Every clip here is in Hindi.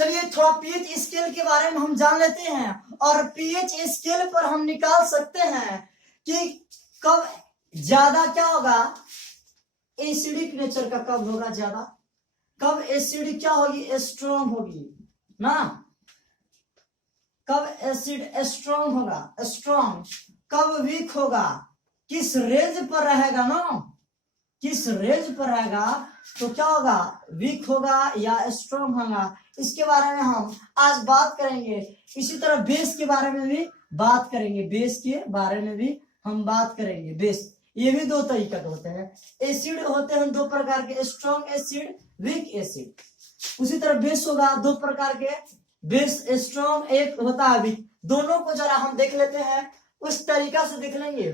चलिए थोड़ा पीएच स्केल के बारे में हम जान लेते हैं, और पीएच स्केल पर हम निकाल सकते हैं कि कब ज्यादा क्या होगा, एसिडिक नेचर का कब होगा ज्यादा, कब एसिड क्या होगी, स्ट्रॉन्ग होगी ना, कब एसिड स्ट्रॉन्ग होगा, स्ट्रॉन्ग, कब वीक होगा, किस रेंज पर रहेगा ना, किस रेंज पर रहेगा तो क्या होगा, वीक होगा या स्ट्रॉन्ग होगा, इसके बारे में हम आज बात करेंगे। इसी तरह बेस के बारे में भी बात करेंगे, बेस के बारे में भी हम बात करेंगे। बेस ये भी दो तरीके के होते हैं, एसिड होते हैं दो प्रकार के, स्ट्रॉन्ग एसिड, वीक एसिड। उसी तरह बेस होगा दो प्रकार के, बेस स्ट्रॉन्ग, एक होता है वीक। दोनों को जरा हम देख लेते हैं, उस तरीका से देख लेंगे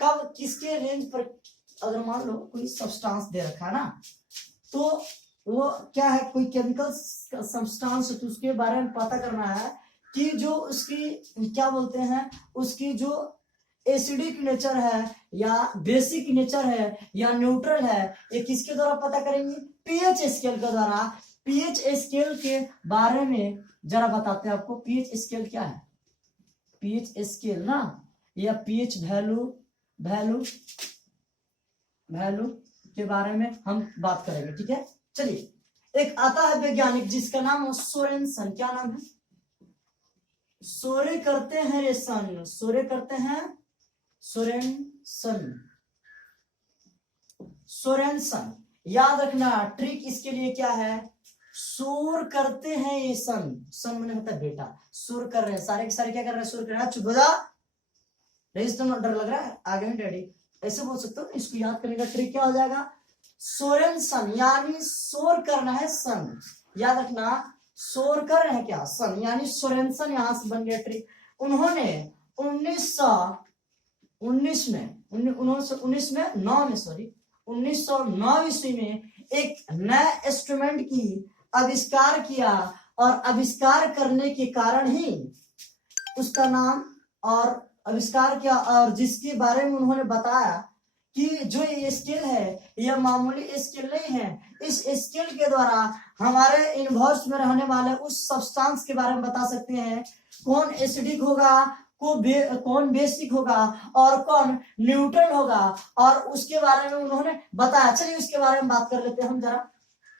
कब किसके रेंज पर। अगर मान लो कोई सब्सटेंस दे रखा है ना, तो वो क्या है, कोई केमिकल सब्सटेंस, तो उसके बारे में पता करना है कि जो उसकी क्या बोलते हैं, उसकी जो एसिडिक नेचर है या बेसिक नेचर है या न्यूट्रल है, ये किसके द्वारा पता करेंगे, पीएच स्केल के द्वारा। पीएच स्केल के बारे में जरा बताते हैं आपको, पीएच स्केल क्या है, पीएच स्केल ना, या पीएच वैल्यू के बारे में हम बात करेंगे, ठीक है। चलिए एक आता है वैज्ञानिक जिसका नाम है सोरेनसन। क्या नाम है, सोरे करते हैं रे सन, सोरे करते हैं, सोरेनसन। याद रखना ट्रिक इसके लिए क्या है, सोर करते हैं ये सन, सन मैंने होता है बेटा, सोर कर रहे हैं, सारे के सारे क्या कर रहे हैं, सोर कर रहे हैं। चुप हो जा, डर लग रहा है, आगे में डैडी ऐसे बोल सकते हो। इसको याद करने का ट्रिक क्या हो जाएगा, सोरेनसन, यानी सोर करना है सन। याद रखना सोर कर रहे हैं क्या, सन, यानी सोरेनसन, यहां से बन गया ट्रिक। उन्होंने 1909 ईस्वी में एक नया इंस्ट्रूमेंट की आविष्कार किया, और आविष्कार करने के कारण ही उसका नाम, और आविष्कार किया, और जिसके बारे में उन्होंने बताया कि जो ये स्केल है यह मामूली स्केल नहीं है, इस स्केल के द्वारा हमारे यूनिवर्स में रहने वाले उस सब्सटेंस के बारे में बता सकते हैं, कौन एसिडिक होगा, कौन बेसिक होगा और कौन न्यूट्रल होगा, और उसके बारे में उन्होंने बताया। चलिए उसके बारे में बात कर लेते हैं हम जरा,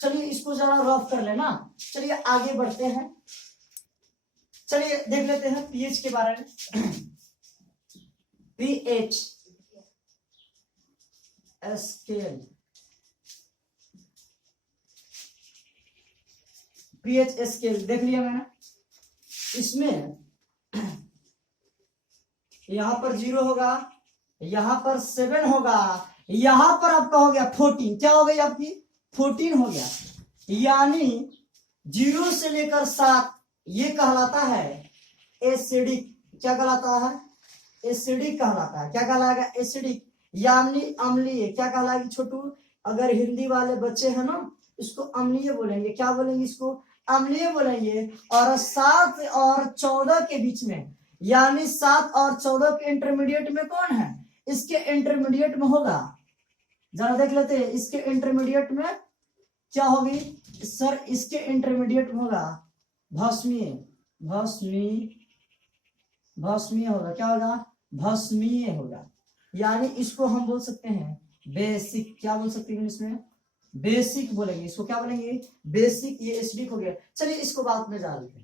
चलिए इसको जरा रफ कर लेना। चलिए आगे बढ़ते हैं, चलिए देख लेते हैं पीएच के बारे में। पीएच स्केल, पीएच स्केल देख लिया मैंने। इसमें यहां पर 0 होगा, यहां पर 7 होगा, यहां पर आपका हो गया 14। क्या हो गई आपकी 14 हो गया, यानी 0 से लेकर 7 ये कहलाता है एसिडिक। क्या कहलाता है, एसिडिक कहलाता है। क्या कहलाएगा, एसिडिक, यानी अम्लीय। क्या कहलाएगी छोटू, अगर हिंदी वाले बच्चे हैं ना, इसको अम्लीय बोलेंगे। क्या बोलेंगे, इसको अम्लीय बोलेंगे। और 7 और 14 के बीच में, यानी 7 और 14 के इंटरमीडिएट में कौन है, इसके इंटरमीडिएट में होगा, जरा देख लेते हैं इसके इंटरमीडिएट में क्या होगी सर, इसके इंटरमीडिएट में होगा भस्मीय, भस्मीय होगा। क्या होगा, भस्मीय होगा, यानी इसको हम बोल सकते हैं बेसिक। क्या बोल सकते हैं इसमें, बेसिक बोलेंगे, इसको क्या बोलेंगे, बेसिक। ये एसिडिक हो गया। चलिए इसको बात में जान लेते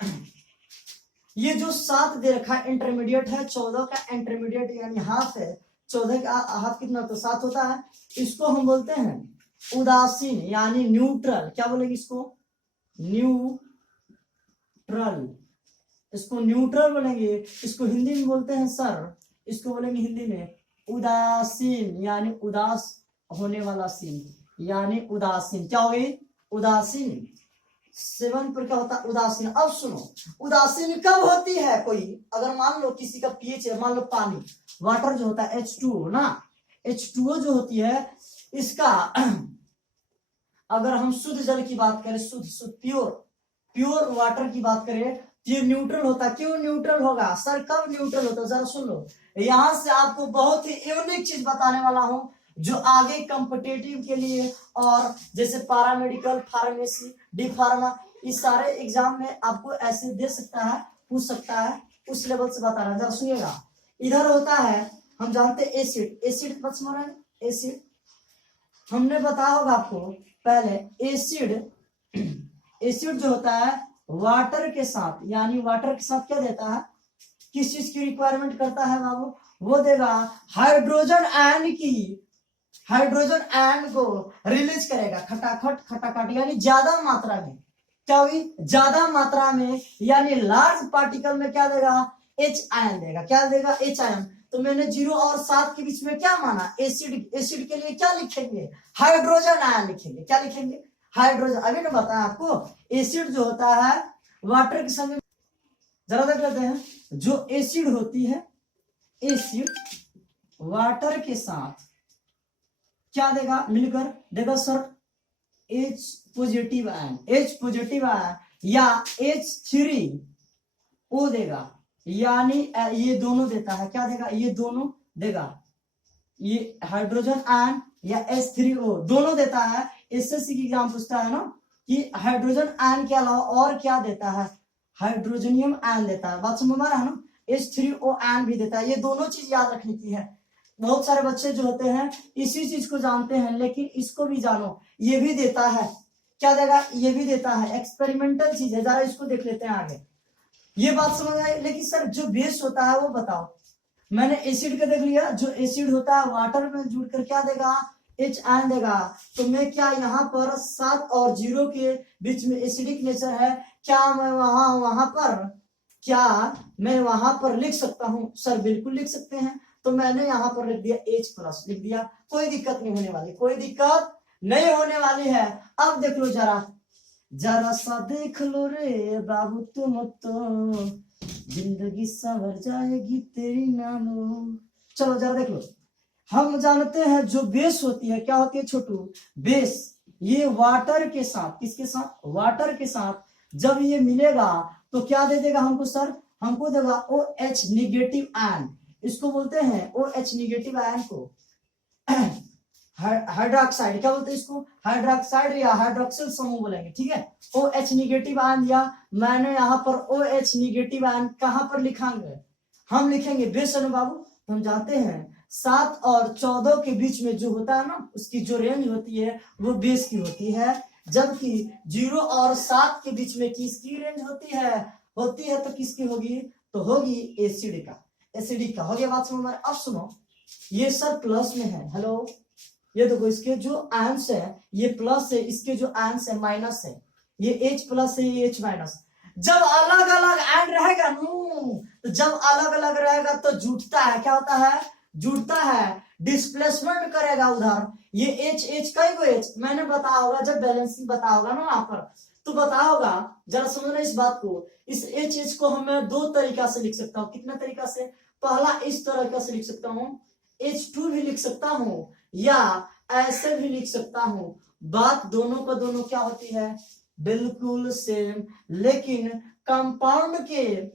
हैं। ये जो 7 दे रखा है इंटरमीडिएट है, 14 का इंटरमीडिएट यानी हाफ है, 14 का हाफ कितना तो 7 होता है। इसको हम बोलते हैं उदासीन यानी न्यूट्रल। क्या बोलेंगे इसको, न्यूट्रल, इसको न्यूट्रल बोलेंगे। इसको हिंदी में बोलते हैं सर, इसको बोलेंगे हिंदी में उदासीन, यानी उदास होने वाला सीन, यानी उदासीन। क्या हो गई, उदासीन। 7 पर क्या होता है, उदासीन। अब सुनो, उदासीन कब होती है, कोई अगर मान लो किसी का पीएच है, मान लो पानी, वाटर जो होता है H2O ना, H2O जो होती है इसका अगर हम शुद्ध जल की बात करें, शुद्ध प्योर वाटर की बात करें, ये न्यूट्रल होता। क्यों न्यूट्रल होगा सर, कब न्यूट्रल होता है, जरा सुन लो। यहां से आपको बहुत ही यूनिक चीज बताने वाला हूं, जो आगे कॉम्पिटिटिव के लिए और जैसे पैरामेडिकल, फार्मेसी, डी फार्मा, इस सारे एग्जाम में आपको ऐसे दे सकता है, पूछ सकता है, उस लेवल से बता रहा है। जरा सुनिएगा, इधर होता है, हम जानते हैं एसिड, एसिड पक्ष में है एसिड, हमने बताया होगा आपको पहले एसिड, एसिड जो होता है वाटर के साथ, यानी वाटर के साथ क्या देता है, किस चीज की रिक्वायरमेंट करता है बाबू, वो देगा हाइड्रोजन आयन की, हाइड्रोजन आयन को रिलीज करेगा खटाखट खटाखट, यानी ज्यादा मात्रा में, क्या हुई, ज्यादा मात्रा में, यानी लार्ज पार्टिकल में क्या देगा, एच आयन देगा, क्या देगा, एच आयन। तो मैंने 0 और 7 के बीच में क्या माना, एसिड, एसिड के लिए क्या लिखेंगे, हाइड्रोजन आयन लिखेंगे, क्या लिखेंगे, हाइड्रोजन। अभी ना बताया आपको, एसिड जो होता है वाटर के संग, जरा देख लेते हैं, जो एसिड होती है, एसिड वाटर के साथ क्या देगा, मिलकर देगा sir H positive ion, H positive ion या H3O देगा, यानी ये दोनों देता है, क्या देगा, ये दोनों देगा, ये हाइड्रोजन आयन या H3O दोनों देता है। एसएससी की एग्जाम पूछता है ना कि हाइड्रोजन आयन के अलावा और क्या देता है, हाइड्रोजनियम आयन देता है, बात समझ में आ रहा है ना, H3O आयन भी देता है। ये दोनों चीज याद रखने की है। बहुत सारे बच्चे जो होते हैं इसी चीज को जानते हैं, लेकिन इसको भी जानो, ये भी देता है, क्या देगा, ये भी देता है, एक्सपेरिमेंटल चीज है, जरा इसको देख लेते हैं आगे। ये बात समझ आई, लेकिन सर जो बेस होता है वो बताओ। मैंने एसिड का देख लिया, जो एसिड होता है वाटर में जुड़कर क्या देगा, एच आयन देगा। तो मैं क्या यहाँ पर 7 और 0 के बीच में एसिडिक नेचर है, क्या मैं वहां पर लिख सकता हूँ, सर बिल्कुल लिख सकते हैं। तो मैंने यहाँ पर लिख दिया H+ लिख दिया, कोई दिक्कत नहीं होने वाली, कोई दिक्कत नहीं होने वाली है। अब देख लो जरा, जरा सा देख लो रे बाबू, तुम तो जिंदगी संवर जाएगी तेरी नामो। चलो जरा देख लो, हम जानते हैं जो बेस होती है, क्या होती है छोटू, बेस, ये वाटर के साथ, किसके साथ, वाटर के साथ जब ये मिलेगा तो क्या दे देगा हमको सर, हमको देगा OH निगेटिव आयन, इसको बोलते हैं OH निगेटिव आयन को हाइड्रोक्साइड, क्या बोलते हैं इसको, हाइड्रोक्साइड या हाइड्रोक्सिल समूह बोलेंगे, ठीक है। OH निगेटिव आयन दिया, मैंने यहाँ पर OH निगेटिव आयन कहाँ पर लिखांगे, हम लिखेंगे बेस है ना बाबू। हम जानते हैं 7 और 14 के बीच में जो होता है ना, उसकी जो रेंज होती है वो बेस की होती है, जबकि 0 और 7 के बीच में किसकी रेंज होती है तो किसकी होगी, तो होगी एसिड का, एसिडिक का। हो गया बात समझ में। अब सुनो, ये सर प्लस में है, हेलो, ये देखो इसके जो आयंस है ये प्लस है, इसके जो आयंस है माइनस है, ये H+ है, ये H-। जब अलग अलग आयन रहेगा तो जब अलग अलग रहेगा तो जुटता है, क्या होता है, जुड़ता है, डिस्प्लेसमेंट करेगा उधर। ये H कई को H मैंने बताया होगा, जब बैलेंसिंग बताया होगा ना यहाँ पर तो बताया होगा, जरा समझना इस बात को। इस H को हमें 2 तरीका से लिख सकता हूँ, कितना तरीका से, पहला इस तरीका से लिख सकता हूँ, H2 भी लिख सकता हूँ या ऐसे भी लिख सकता हूँ। बात दोनों का दोनों क्या होती है, बिल्कुल सेम, लेकिन कंपाउंड के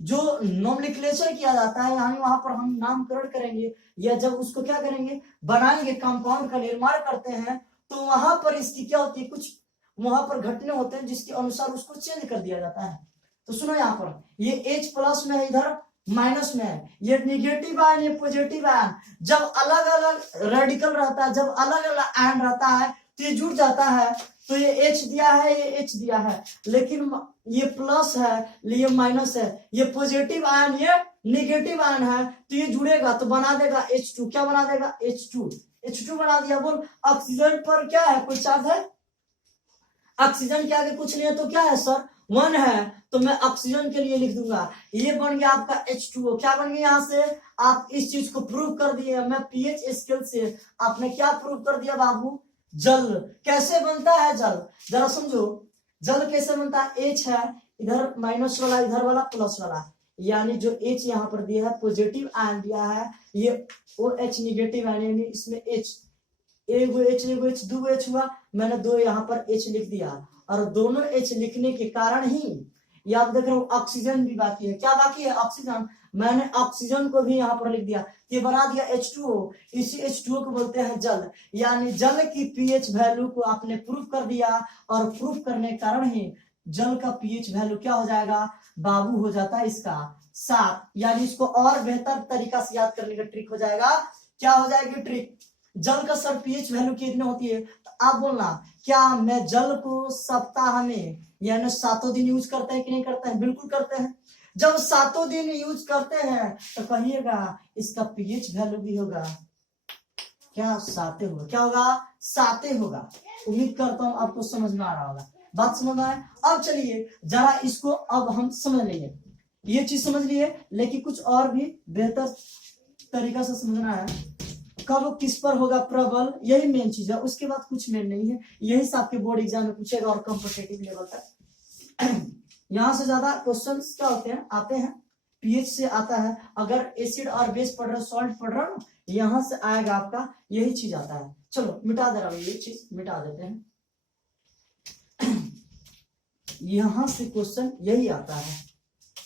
जो नोमेनक्लेचर किया जाता है, यानी वहां पर हम नामकरण करेंगे या जब उसको क्या करेंगे, बनाएंगे, कंपाउंड का निर्माण करते हैं, तो वहां पर इसकी क्या होती है, कुछ वहां पर घटने होते हैं जिसके अनुसार उसको चेंज कर दिया जाता है। तो सुनो यहाँ पर, ये H+ में है, इधर माइनस में है, ये निगेटिव आयन, ये पॉजिटिव आयन। जब अलग अलग रेडिकल रहता है, जब अलग अलग आयन रहता है तो ये जुड़ जाता है, तो ये H दिया है, ये H दिया है, लेकिन ये प्लस है, ये माइनस है, ये पॉजिटिव आयन, ये निगेटिव आयन है, तो ये जुड़ेगा तो बना देगा H2, क्या बना देगा, H2 बना दिया। बोल, ऑक्सीजन पर क्या है, कोई चार्ज है, ऑक्सीजन के आगे कुछ नहीं है तो क्या है सर, 1 है, तो मैं ऑक्सीजन के लिए लिख दूंगा, ये बन गया आपका H2O। क्या बन गया, यहाँ से आप इस चीज को प्रूव कर दिए। मैं pH स्केल से आपने क्या प्रूव कर दिया बाबू, जल कैसे बनता है, जल जरा समझो, जल कैसे बनता है, H है, इधर माइनस वाला, इधर वाला प्लस वाला, यानी जो H यहाँ पर दिया है पॉजिटिव आयन दिया है, ये OH निगेटिव आयन, यानी इसमें H, एगो H, दो H हुआ, मैंने 2 यहाँ पर H लिख दिया, और दोनों H लिखने के कारण ही ये आप देख रहे हो ऑक्सीजन भी बाकी है। क्या बाकी है, ऑक्सीजन। मैंने ऑक्सीजन को भी यहाँ पर लिख दिया, ये बना दिया H2O। इसी H2O को बोलते हैं जल। यानी जल की पीएच वैल्यू को आपने प्रूफ कर दिया, और प्रूफ करने के कारण ही जल का पीएच वैल्यू क्या हो जाएगा बाबू, हो जाता है इसका 7। यानी इसको और बेहतर तरीका से याद करने का ट्रिक हो जाएगा, क्या हो जाएगी ट्रिक, जल का सर पीएच वैल्यू कितनी होती है, तो आप बोलना क्या मैं जल को सप्ताह में यानी 7 दिन यूज करते हैं कि नहीं करते हैं, बिल्कुल करते हैं। जब 7 दिन यूज करते हैं तो कहिएगा इसका पीएच वैल्यू भी होगा क्या 7 होगा, क्या होगा 7 होगा। उम्मीद करता हूं आपको समझ में आ रहा होगा, बात समझ में आए। अब चलिए जरा इसको अब हम समझ लेंगे, ये चीज समझ लिए, लेकिन कुछ और भी बेहतर तरीका से समझना है। कब किस पर होगा प्रबल, यही मेन चीज है, उसके बाद कुछ मेन नहीं है। यही से आपके बोर्ड एग्जाम में पूछेगा और कॉम्पिटिटिव लेवल तक। यहां से ज्यादा क्वेश्चंस क्या होते हैं, आते हैं पीएच से आता है। अगर एसिड और बेस पढ़ रहे हो, सॉल्ट पढ़ रहे हो, यहां से आएगा आपका, यही चीज आता है। चलो मिटा दे रहा हूं, ये चीज मिटा देते हैं। यहां से क्वेश्चन यही आता है,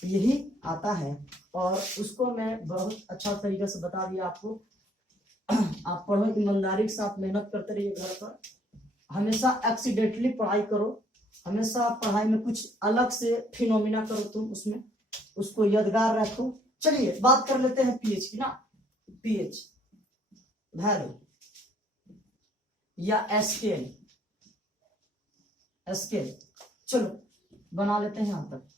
यही आता है, और उसको मैं बहुत अच्छा तरीके से बता दिया आपको। आप पढ़ो, ईमानदारी के साथ मेहनत करते रहिए घर पर, हमेशा एक्सीडेंटली पढ़ाई करो, हमेशा पढ़ाई में कुछ अलग से फिनोमिना करो तुम, उसमें उसको यादगार रखो। चलिए बात कर लेते हैं पीएच की ना, पीएच वैल्यू या स्केल, स्केल चलो बना लेते हैं। यहां तक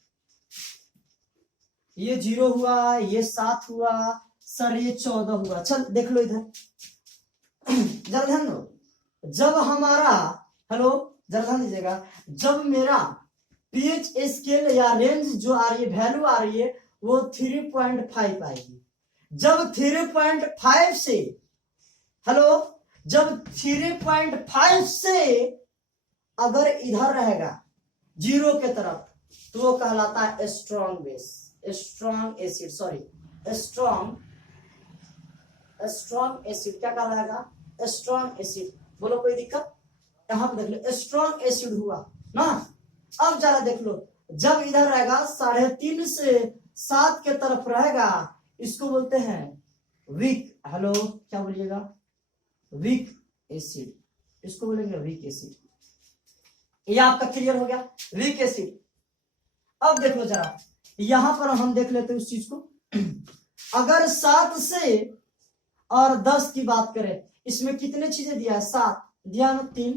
ये 0 हुआ, ये 7 हुआ, सर ये 14 हुआ। चल देख लो इधर, जरा ध्यान दो। जब हमारा, हेलो जरा ध्यान दीजिएगा, जब मेरा पीएच स्केल या रेंज जो आ रही है, वैल्यू आ रही है, वो 3.5 आएगी। जब 3.5 से, हेलो, जब 3.5 से अगर इधर रहेगा 0 के तरफ, तो वो कहलाता है strong base, strong acid, sorry strong acid क्या कहलाएगा, स्ट्रॉन्ग एसिड। बोलो कोई दिक्कत, यहां पर देख लो स्ट्रॉन्ग एसिड हुआ ना। अब जरा देख लो, जब इधर रहेगा 3.5 से 7 के तरफ रहेगा, इसको बोलते हैं वीक, हेलो क्या बोलिएगा, वीक एसिड, इसको बोलेंगे वीक एसिड। ये आपका क्लियर हो गया, वीक एसिड। अब देखो जरा, यहां पर हम देख लेते हैं उस चीज को। अगर 7 से और 10 की बात करें, इसमें कितने चीजें दिया है, 7 दिया ना, 3,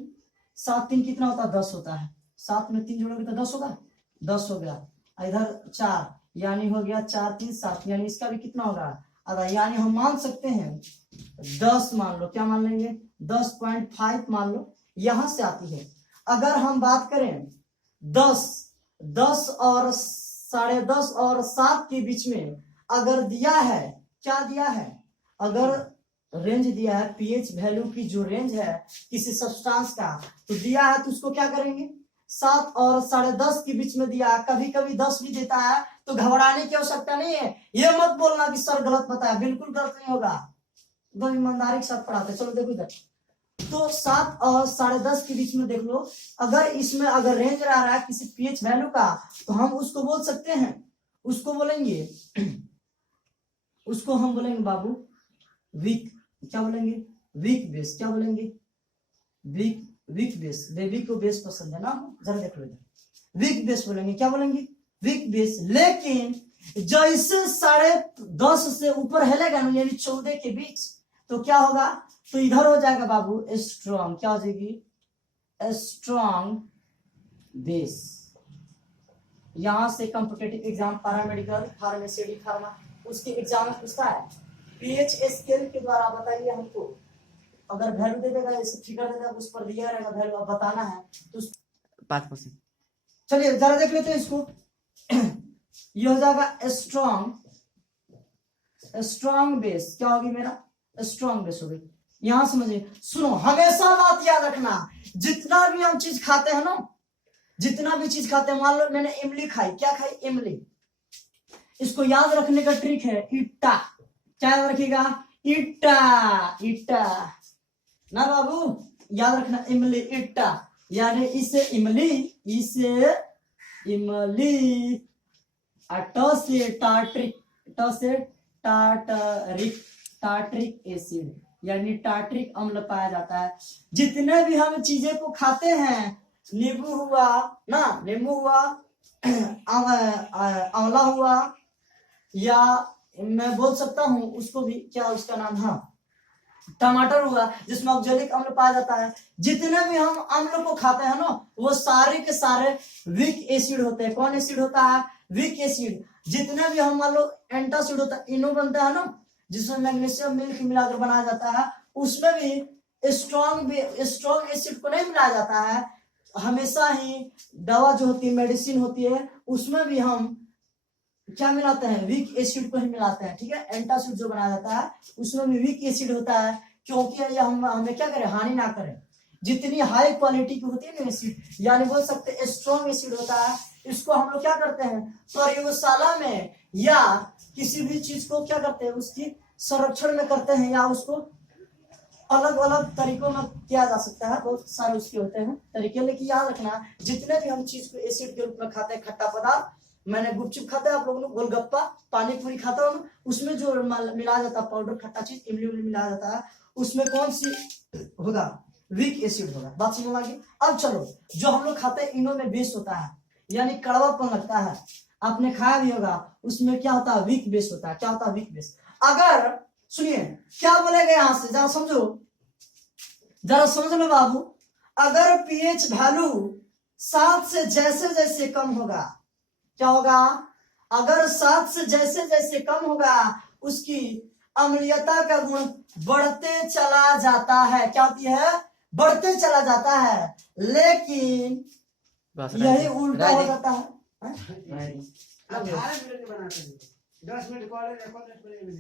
7 3 कितना होता है, 10 होता है। 7 में 3 जोड़ोगे तो 10 होगा, 10 हो गया। इधर 4 यानी हो गया 4 3 7, यानी इसका भी कितना होगा आधा, यानी हम मान सकते हैं 10 मान लो, क्या मान लेंगे 10.5 मान लो, यहां से आती है। अगर हम बात करें 10 और 10.5 और 7 के बीच में अगर दिया है, क्या दिया है, अगर रेंज दिया है, पीएच वैल्यू की जो रेंज है किसी सब्सटेंस का, तो दिया है, तो उसको क्या करेंगे, 7 और 10.5 के बीच में दिया है, कभी कभी 10 भी देता है, तो घबराने की आवश्यकता नहीं है। ये मत बोलना कि सर गलत बताया, बिल्कुल गलत नहीं होगा, एकदम ईमानदारी के साथ पढ़ाते। चलो देखो इधर, तो 7 और 10.5 के बीच में देख लो, अगर इसमें अगर रेंज रह रहा है किसी पीएच वैल्यू का, तो हम उसको बोल सकते हैं, उसको बोलेंगे, उसको हम बोलेंगे बाबू वीक, क्या बोलेंगे, वीक बेस, क्या बोलेंगे, वीक बेस। बेबी को बेस पसंद है ना, जरा देख लो इधर, वीक बेस बोलेंगे, क्या बोलेंगे, वीक बेस। लेकिन जैसे 10.5 से ऊपर हिलेगा ना, यानी 14 के बीच, तो क्या होगा, तो इधर हो जाएगा बाबू स्ट्रॉन्ग, क्या हो जाएगी, स्ट्रॉन्ग बेस। यहां से competitive exam paramedical, pharmacy, D pharma, उसके एग्जाम में पूछता है पीएच स्केल के द्वारा बताइए हमको, अगर वैल्यू दे देगा, जैसे फिगर दे देगा, उस पर दिया रहेगा वैल्यू, अब बताना है तो 5%। चलिए जरा देख लेते हैं इसको। ये हो जाएगा स्ट्रॉन्ग बेस, क्या होगी मेरा, स्ट्रॉन्ग बेस होगी। यहां समझिए, सुनो, हमेशा बात याद रखना, जितना भी हम चीज खाते हैं ना, जितना भी चीज खाते हैं, मान लो मैंने इमली खाई, क्या खाई, इमली, इसको याद रखने का ट्रिक है इट्टा, क्या याद रखिएगा, इट्टा ना बाबू, याद रखना, इमली इट्टा, यानी इसे इमली, अट से टाट्रिक, ट से टार्टरिक एसिड यानी टार्टरिक अम्ल पाया जाता है। जितने भी हम चीजें को खाते हैं, नींबू हुआ ना, नींबू हुआ, आंवला हुआ, या मैं बोल सकता हूं उसको भी, क्या उसका नाम, हाँ टमाटर हुआ, जिसमें ऑक्जेलिक अम्ल पाया जाता है। जितने भी हम अम्ल को खाते हैं ना, वो सारे के सारे वीक एसिड होते हैं। कौन एसिड होता है? Weak acid. जितने भी हम मान लो एंटासिड होता है, इनो बनता है ना, जिसमें मैग्नीशियम मिल्क मिलाकर बनाया जाता है, उसमें भी स्ट्रॉन्ग एसिड को नहीं मिलाया जाता है। हमेशा ही दवा जो होती है, मेडिसिन होती है, उसमें भी हम क्या मिलाते हैं? वीक एसिड को ही मिलाते हैं। ठीक है, एंटासिड जो बनाया जाता है उसमें भी वीक एसिड होता है, क्योंकि ये हमें क्या करें? हानि ना करें। जितनी हाई क्वालिटी की होती है ना एसिड, यानी बोल सकते हैं स्ट्रॉन्ग एसिड होता है, इसको हम लोग क्या करते हैं? प्रयोगशाला में या किसी भी चीज को क्या करते हैं? उसकी संरक्षण में करते हैं, या उसको अलग अलग तरीकों में किया जा सकता है। बहुत सारे उसके होते हैं तरीके, लेकिन याद रखना जितने भी हम चीज को एसिड के रूप में खाते हैं, खट्टा पदार्थ, मैंने गुपचुप खाता है, आप लोगों ने गोलगप्पा, पानी पूरी खाता हो, उसमें जो मिलाया जाता है पाउडर, खट्टा चीज, इमली उमली मिलाया जाता है, उसमें कौन सी होगा? वीक एसिड होगा। बात समझ में आ गई? अब चलो, जो हम लोग खाते हैं इनो में बेस होता है, यानी कड़वापन लगता है, आपने खाया भी होगा, उसमें क्या होता है? वीक बेस होता है। क्या होता है? Weak base. अगर सुनिए क्या बोलेगा यहां से, जरा समझो, जरा समझ लो बाबू। अगर पीएच वैल्यू 7 से जैसे जैसे कम होगा, क्या होगा? अगर 7 से जैसे जैसे कम होगा, उसकी अम्लीयता का गुण बढ़ते चला जाता है। क्या होती है? बढ़ते चला जाता है। लेकिन यही उल्टा हो जाता है। 18 मिनट बनाते हैं, 10 मिनट कॉलेज, 15 मिनट